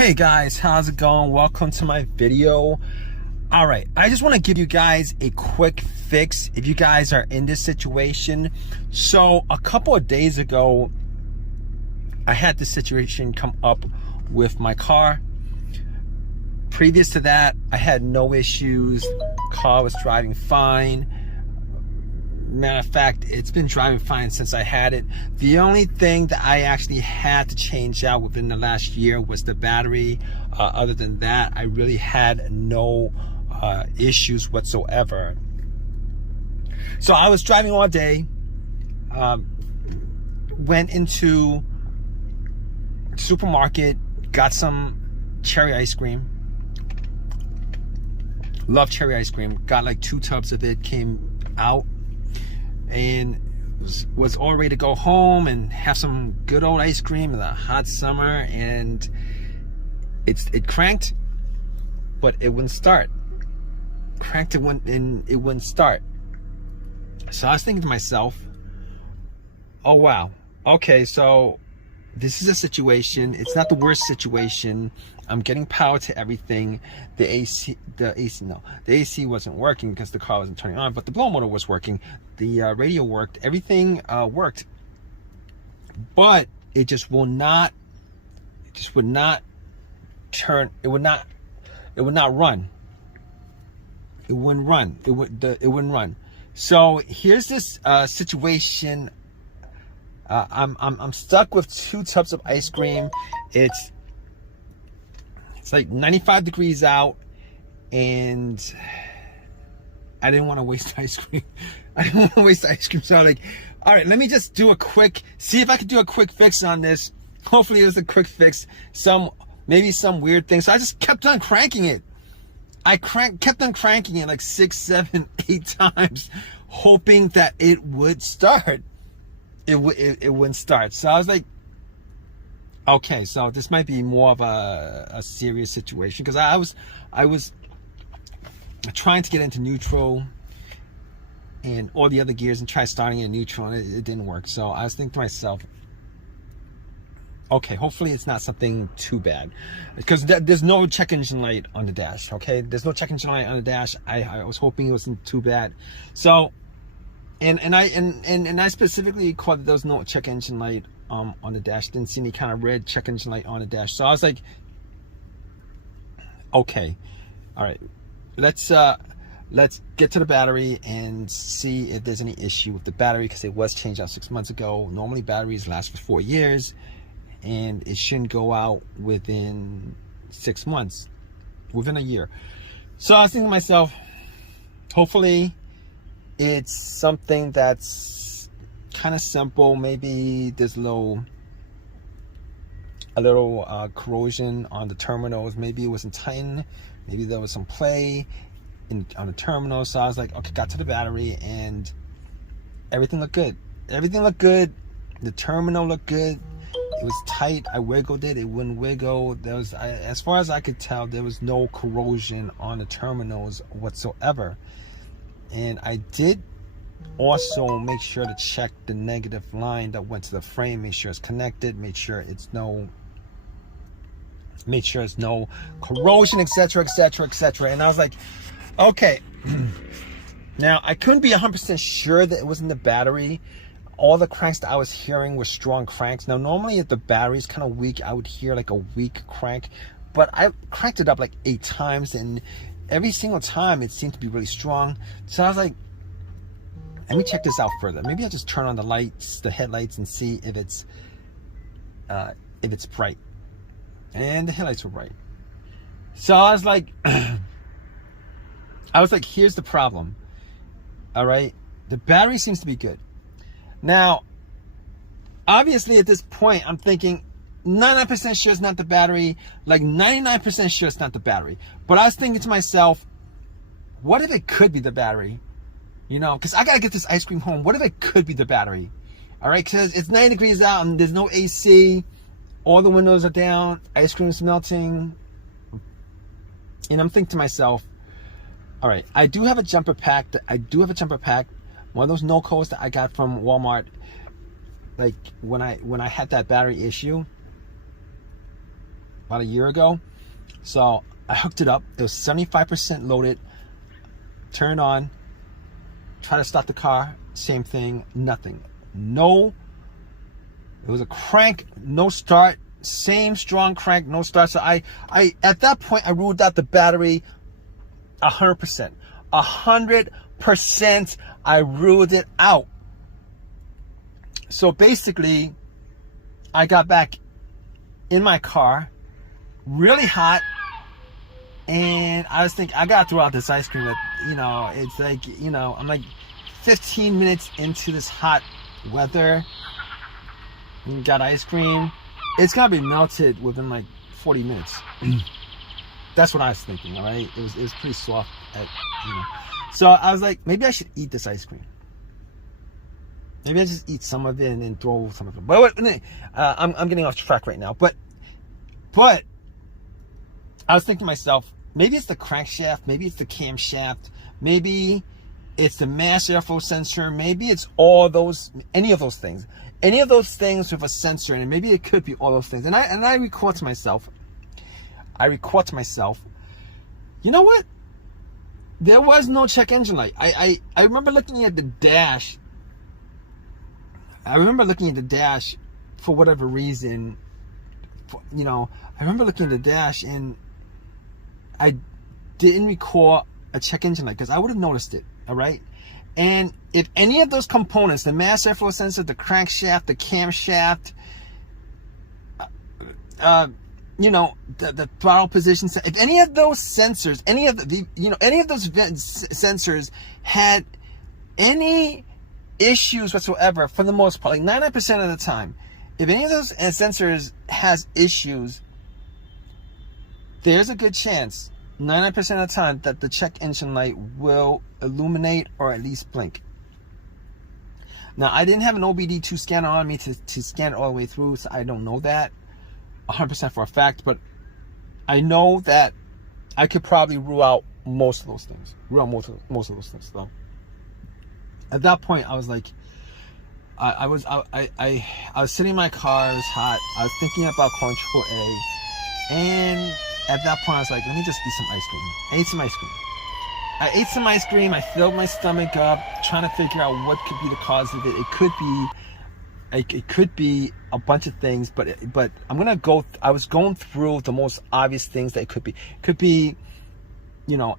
Hey guys, how's it going? Welcome to my video. All right, I just want to give you guys a quick fix if you guys are in this situation. So a couple of days ago, I had this situation come up with my car. Previous to that, I had no issues. Car was driving fine. Matter of fact, it's been driving fine since I had it. The only thing that I actually had to change out within the last year was the battery. Other than that, I really had no issues whatsoever. So I was driving all day, went into supermarket, got some cherry ice cream. Love cherry ice cream. Got like 2 tubs of it, came out and was all ready to go home and have some good old ice cream in the hot summer, and it cranked, but it wouldn't start. Cranked, it wouldn't start. So I was thinking to myself, oh wow, okay, so this is a situation. It's not the worst situation. I'm getting power to everything. The AC wasn't working because the car wasn't turning on, but the blower motor was working. The radio worked. Everything worked, but it just would not turn. It would not run. It wouldn't run. It wouldn't run. So here's this situation. I'm stuck with 2 tubs of ice cream. It's like 95 degrees out, and I didn't want to waste ice cream. So I'm like, all right, let me just do see if I can do a quick fix on this. Hopefully it was a quick fix. Maybe some weird thing. So I just kept on cranking it. Kept on cranking it like 6, 7, 8 times, hoping that it would start. It wouldn't start. So I was like, okay, so this might be more of a serious situation, because I was trying to get into neutral and all the other gears and try starting in neutral, and it didn't work. So I was thinking to myself, okay, hopefully it's not something too bad, because there's no check engine light on the dash. Okay, there's no check engine light on the dash. I was hoping it wasn't too bad. So and I specifically called that there was no check engine light on the dash. Didn't see any kind of red check engine light on the dash. So I was like, okay, all right, let's get to the battery and see if there's any issue with the battery, because it was changed out 6 months ago. Normally batteries last for 4 years, and it shouldn't go out within 6 months, within a year. So I was thinking to myself, hopefully it's something that's kind of simple. Maybe there's a little corrosion on the terminals. Maybe it wasn't tightened. Maybe there was some play on the terminal. So I was like, okay, got to the battery, and everything looked good. The terminal looked good. It was tight. I wiggled it. It wouldn't wiggle. As far as I could tell, there was no corrosion on the terminals whatsoever. And I did also make sure to check the negative line that went to the frame, make sure it's connected, make sure it's no corrosion, etc., etc., etc. And I was like, okay. Now I couldn't be 100% sure that it wasn't the battery. All the cranks that I was hearing were strong cranks. Now normally if the battery's kind of weak, I would hear like a weak crank, but I cranked it up like 8 times, and every single time it seemed to be really strong. So I was like, let me check this out further. Maybe I'll just turn on the lights, the headlights, and see if it's bright. And the headlights were bright. So I was like, here's the problem. All right, the battery seems to be good. Now, obviously at this point, I'm thinking 99% sure it's not the battery, like 99% sure it's not the battery. But I was thinking to myself, what if it could be the battery? You know, because I gotta get this ice cream home. What if it could be the battery? All right, because it's 90 degrees out and there's no AC. All the windows are down. Ice cream is melting. And I'm thinking to myself, all right, I do have a jumper pack. One of those no-codes that I got from Walmart. Like when I had that battery issue, about a year ago. So I hooked it up. It was 75% loaded. Turn it on. Try to start the car. Same thing. Nothing. No. It was a crank. No start. Same strong crank. No start. So I at that point I ruled out the battery 100%. 100%. I ruled it out. So basically, I got back in my car, really hot, and I was thinking, I gotta throw out this ice cream. It's like, I'm like 15 minutes into this hot weather, and got ice cream. It's gonna be melted within like 40 minutes. That's what I was thinking. All right, it was pretty soft. So I was like, maybe I should eat this ice cream. Maybe I just eat some of it and then throw some of it. But I'm getting off track right now. But I was thinking to myself, maybe it's the crankshaft, maybe it's the camshaft, maybe it's the mass airflow sensor, maybe it's any of those things with a sensor in it. Maybe it could be all those things. And I record to myself. You know what? There was no check engine light. I remember looking at the dash. I remember looking at the dash for whatever reason. I remember looking at the dash and I didn't record a check engine light because I would have noticed it. All right. And if any of those components, the mass airflow sensor, the crankshaft, the camshaft, the throttle position, if any of those sensors, any of those sensors had any issues whatsoever, for the most part, like 99% of the time, if any of those sensors has issues, there's a good chance 99% of the time that the check engine light will illuminate or at least blink. Now, I didn't have an OBD2 scanner on me to scan it all the way through, so I don't know that 100% for a fact, but I know that I could probably rule out most of those things. So at that point, I was like, I was sitting in my car. It was hot. I was thinking about calling AAA, and at that point, I was like, let me just eat some ice cream. I ate some ice cream. I filled my stomach up, trying to figure out what could be the cause of it. It could be a bunch of things, but I'm gonna go. I was going through the most obvious things that it could be. It could be,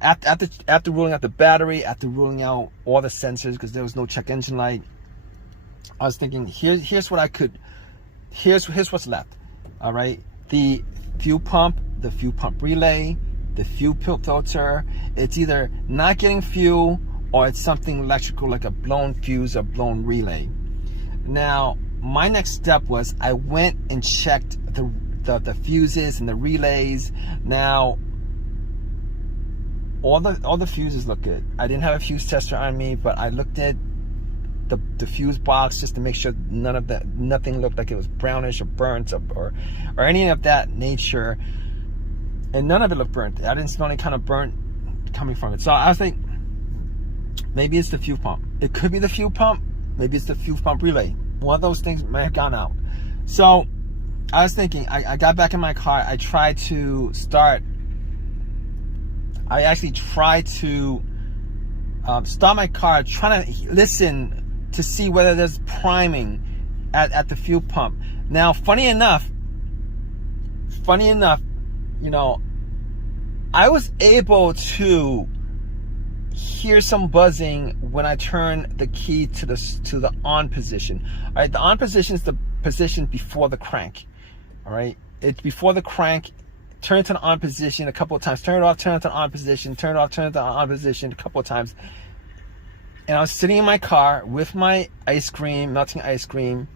after ruling out the battery, after ruling out all the sensors because there was no check engine light, I was thinking, here's what's left. All right, the fuel pump relay, the fuel filter. It's either not getting fuel or it's something electrical like a blown fuse or blown relay. Now, my next step was I went and checked the fuses and the relays. Now, all the fuses look good. I didn't have a fuse tester on me, but I looked at the fuse box just to make sure nothing looked like it was brownish or burnt or any of that nature. And none of it looked burnt. I didn't smell any kind of burnt coming from it. So I was like, maybe it's the fuel pump. It could be the fuel pump. Maybe it's the fuel pump relay. One of those things may have gone out. So I was thinking, I got back in my car. I tried to start. I actually tried to start my car, trying to listen to see whether there's priming at the fuel pump. Now, funny enough, I was able to hear some buzzing when I turn the key to the on position. All right, the on position is the position before the crank. All right, it's before the crank. Turn it to the on position a couple of times. Turn it off, turn it to the on position. Turn it off, turn it to the on position a couple of times. And I was sitting in my car with my ice cream, melting ice cream.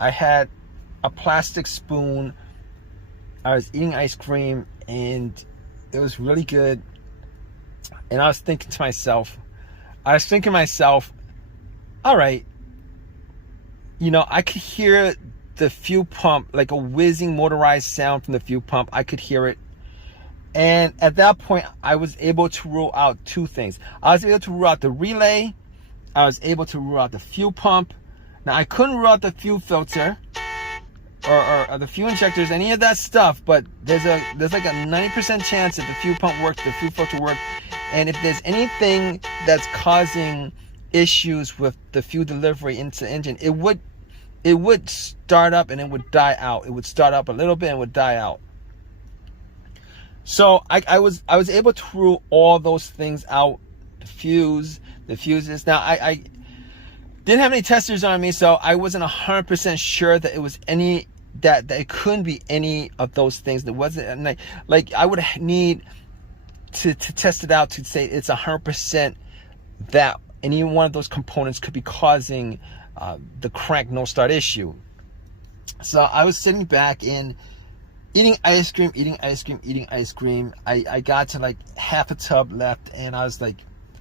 I had a plastic spoon. I was eating ice cream, and it was really good. And I was thinking to myself, all right, I could hear the fuel pump, like a whizzing motorized sound from the fuel pump. I could hear it. And at that point, I was able to rule out two things. I was able to rule out the relay. I was able to rule out the fuel pump. Now, I couldn't rule out the fuel filter. or the fuel injectors, any of that stuff. But there's like a 90% chance that the fuel pump works, the fuel filter works, and if there's anything that's causing issues with the fuel delivery into the engine, it would start up and it would die out. It would start up a little bit and would die out. So I was able to rule all those things out. The fuses. Now I didn't have any testers on me, so I wasn't 100% sure that it was any that it couldn't be any of those things. That wasn't like I would need to test it out to say it's 100% that any one of those components could be causing the crank no start issue. So I was sitting back and eating ice cream. I got to like half a tub left, and I was like,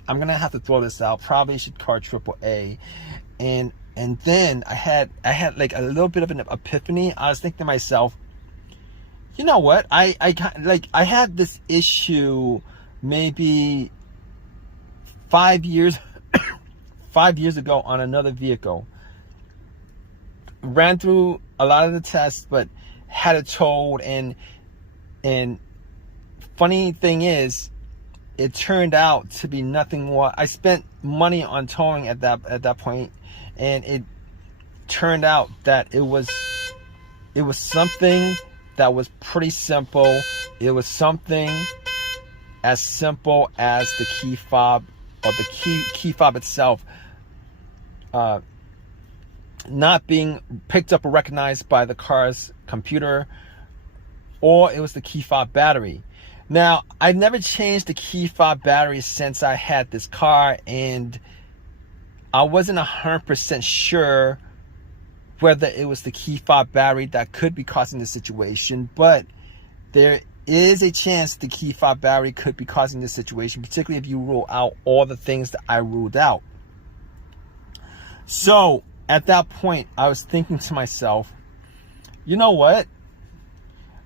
I'm gonna have to throw this out. Probably should call AAA. And then I had like a little bit of an epiphany. I was thinking to myself, you know what? I had this issue maybe 5 years 5 years ago on another vehicle. Ran through a lot of the tests, but had it towed, and funny thing is, it turned out to be nothing more. I spent money on towing at that point, and it turned out that it was something that was pretty simple. It was something as simple as the key fob, or the key fob itself not being picked up or recognized by the car's computer, or it was the key fob battery. Now, I've never changed the key fob battery since I had this car, and I wasn't 100% sure whether it was the key fob battery that could be causing the situation, but there is a chance the key fob battery could be causing this situation, particularly if you rule out all the things that I ruled out. So at that point, I was thinking to myself, you know what?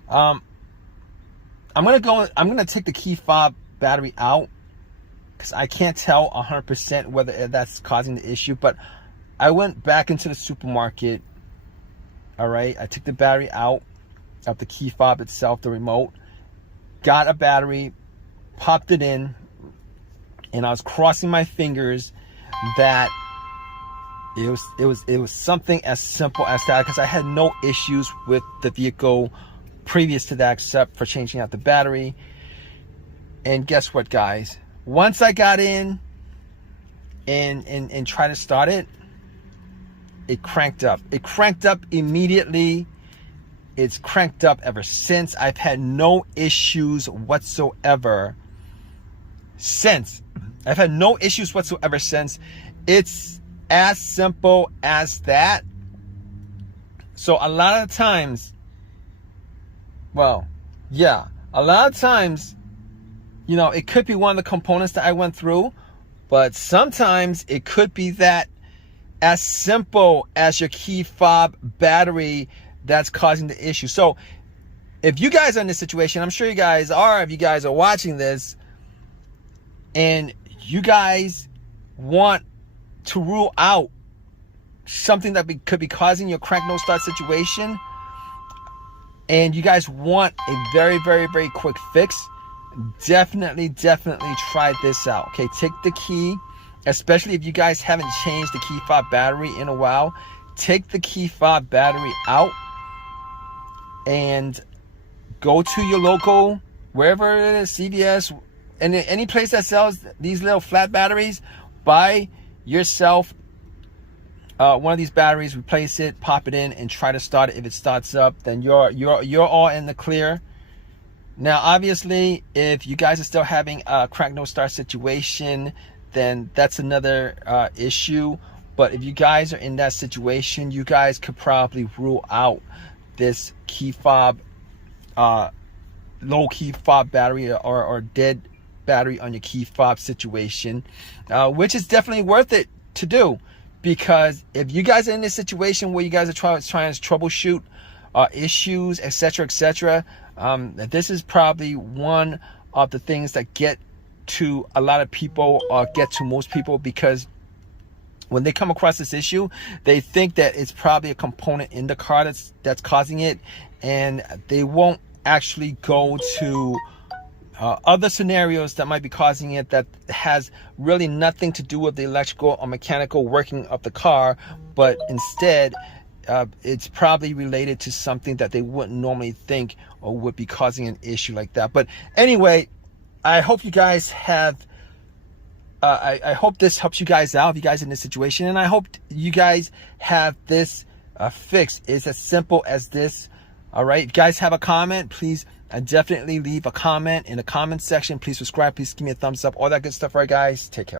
I'm gonna take the key fob battery out, because I can't tell 100% whether that's causing the issue. But I went back into the supermarket. All right, I took the battery out of the key fob itself, the remote, got a battery, popped it in, and I was crossing my fingers that it was something as simple as that, because I had no issues with the vehicle previous to that, except for changing out the battery. And guess what, guys? Once I got in and tried to start it, it cranked up. It cranked up immediately. It's cranked up ever since. I've had no issues whatsoever since. I've had no issues whatsoever since. It's as simple as that. So a lot of times, well, yeah, a lot of times, you know, it could be one of the components that I went through, but sometimes it could be that as simple as your key fob battery that's causing the issue. So if you guys are in this situation, I'm sure you guys are, if you guys are watching this and you guys want to rule out something that could be causing your crank no start situation, and you guys want a very, very, very quick fix, definitely try this out. Okay, take the key, especially if you guys haven't changed the key fob battery in a while, take the key fob battery out and go to your local, wherever it is, CVS, and any place that sells these little flat batteries, buy yourself one of these batteries, replace it, pop it in, and try to start it. If it starts up, then you're all in the clear. Now, obviously, if you guys are still having a crank no start situation, then that's another issue. But if you guys are in that situation, you guys could probably rule out this key fob, low key fob battery, or dead battery on your key fob situation, which is definitely worth it to do. Because if you guys are in this situation where you guys are trying to troubleshoot issues, etc., this is probably one of the things that get to a lot of people, or get to most people, because when they come across this issue, they think that it's probably a component in the car that's causing it, and they won't actually go to other scenarios that might be causing it that has really nothing to do with the electrical or mechanical working of the car, but instead it's probably related to something that they wouldn't normally think or would be causing an issue like that. But anyway, I hope you guys have I hope this helps you guys out, if you guys in this situation, and I hope you guys have this fixed. It's as simple as this. All right, if you guys have a comment, please definitely leave a comment in the comment section. Please subscribe, please give me a thumbs up, all that good stuff. All right, guys, take care.